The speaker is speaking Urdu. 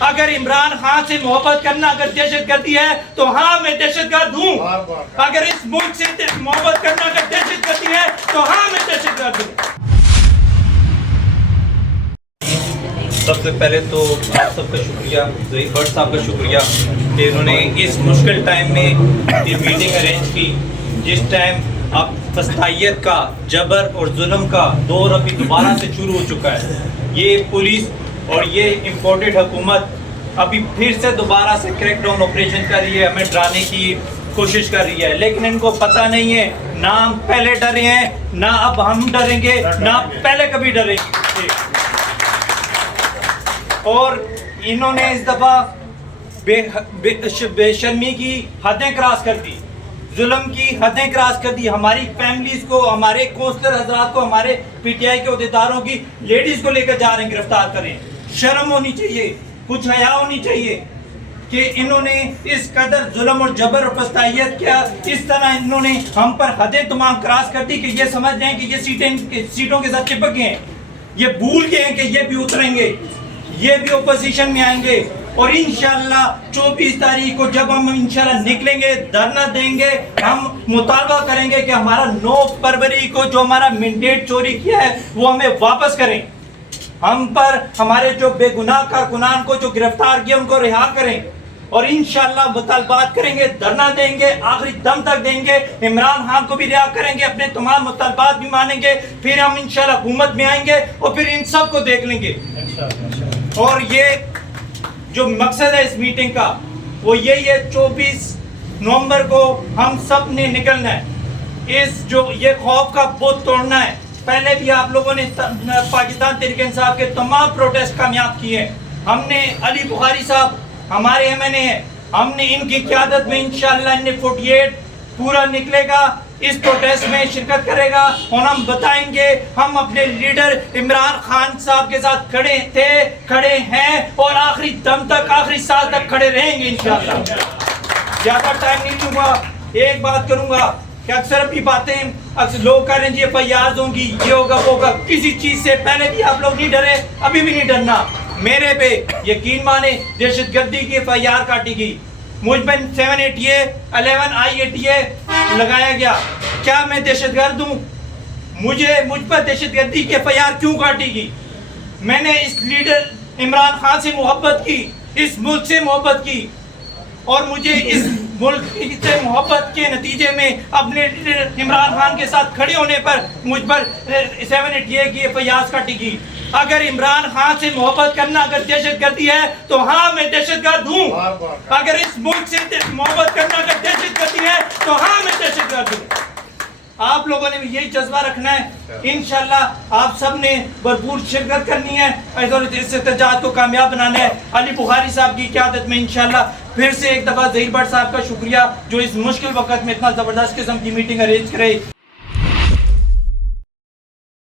اگر عمران خان سے محبت کرنا اگر دہشت گردی ہے تو ہاں میں دہشت گرد ہوں. اگر اس ملک سے محبت کرنا اگر دہشت گردی ہے تو ہاں میں دہشت گرد ہوں. سب سے پہلے تو آپ سب کا شکریہ، ظہیر بٹ صاحب کا شکریہ کہ انہوں نے اس مشکل ٹائم میں یہ میٹنگ ارینج کی، جس ٹائم اب فسطائیت کا، جبر اور ظلم کا دور ابھی دوبارہ سے شروع ہو چکا ہے. یہ پولیس اور یہ امپورٹڈ حکومت ابھی پھر سے دوبارہ سے کریک ڈاؤن آپریشن کر رہی ہے، ہمیں ڈرانے کی کوشش کر رہی ہے، لیکن ان کو پتہ نہیں ہے نہ ہم پہلے ڈرے ہیں، نہ اب ہم ڈریں گے، نہ پہلے کبھی ڈریں گے. اور انہوں نے اس دفعہ بے شرمی کی حدیں کراس کر دی، ظلم کی حدیں کراس کر دی. ہماری فیملیز کو، ہمارے کونسلر حضرات کو، ہمارے پی ٹی آئی کے عہدیداروں کی لیڈیز کو لے کر جا رہے ہیں، گرفتار کریں. شرم ہونی چاہیے، کچھ حیا ہونی چاہیے کہ انہوں نے اس قدر ظلم اور جبر اور فسطائیت کیا. اس طرح انہوں نے ہم پر حدیں تمام کراس کر دی کہ یہ سمجھ رہے ہیں کہ یہ سیٹوں کے ساتھ چپک گئے ہیں، یہ بھول گئے ہیں کہ یہ بھی اتریں گے، یہ بھی اپوزیشن میں آئیں گے. اور انشاءاللہ 24 تاریخ کو جب ہم انشاءاللہ نکلیں گے، دھرنا دیں گے، ہم مطالبہ کریں گے کہ ہمارا 9 فروری کو جو ہمارا مینڈیٹ چوری کیا ہے وہ ہمیں واپس کریں. ہم پر ہمارے جو بے گناہ کارکنان کو جو گرفتار کیا ان کو رہا کریں. اور انشاءاللہ مطالبات کریں گے، دھرنا دیں گے، آخری دم تک دیں گے. عمران خان کو بھی رہا کریں گے، اپنے تمام مطالبات بھی مانیں گے. پھر ہم انشاءاللہ حکومت میں آئیں گے اور پھر ان سب کو دیکھ لیں گے. اور یہ جو مقصد ہے اس میٹنگ کا وہ یہی ہے، 24 نومبر کو ہم سب نے نکلنا ہے، یہ خوف کا بت توڑنا ہے. پہلے بھی آپ لوگوں نے پاکستان تحریک انصاف کے تمام پروٹیسٹ کامیاب کیے ہیں. ہم نے علی بخاری صاحب ہمارے ایم این اے ہیں، ہم نے ان کی قیادت میں انشاءاللہ ان 48 پورا نکلے گا، اس پروٹیسٹ میں شرکت کرے گا. اور ہم بتائیں گے ہم اپنے لیڈر عمران خان صاحب کے ساتھ کھڑے تھے، کھڑے ہیں اور آخری دم تک، آخری سال تک کھڑے رہیں گے انشاءاللہ. زیادہ ٹائم نہیں لوں گا، ایک بات کروں گا کہ اکثر اپنی باتیں اکثر لوگ کہہ رہے ہیں جی ایف آئی آرز ہوں گی، یہ ہوگا وہ ہوگا. کسی چیز سے پہلے بھی آپ لوگ نہیں ڈرے، ابھی بھی نہیں ڈرنا. میرے پہ یقین مانے دہشت گردی کی ایف آئی آر کاٹی گئی، مجھ پر 780 11 I80 لگایا گیا. کیا میں دہشت گرد ہوں؟ مجھ پر دہشت گردی کی ایف آئی آر کیوں کاٹی گئی؟ میں نے اس لیڈر عمران خان سے محبت کی، اس ملک سے محبت کی، اور مجھے اس ملک سے محبت کے نتیجے میں اپنے لیڈر عمران خان کے ساتھ کھڑے ہونے پر مجھ پر 780 کی ایف آئی آر کاٹی گئی. اگر عمران خان سے محبت کرنا اگر دہشت گردی ہے تو ہاں میں دہشت گرد ہوں. اگر اس ملک سے محبت کرنا اگر دہشت گردی ہے تو ہاں میں دہشت گرد ہوں. آپ لوگوں نے بھی یہی جذبہ رکھنا ہے. انشاءاللہ آپ سب نے بھرپور شرکت کرنی ہے، اس احتجاج کو کامیاب بنانا ہے. علی بخاری صاحب کی قیادت میں انشاءاللہ پھر سے ایک دفعہ ظہیر بٹ صاحب کا شکریہ جو اس مشکل وقت میں اتنا زبردست قسم کی میٹنگ ارینج کرے.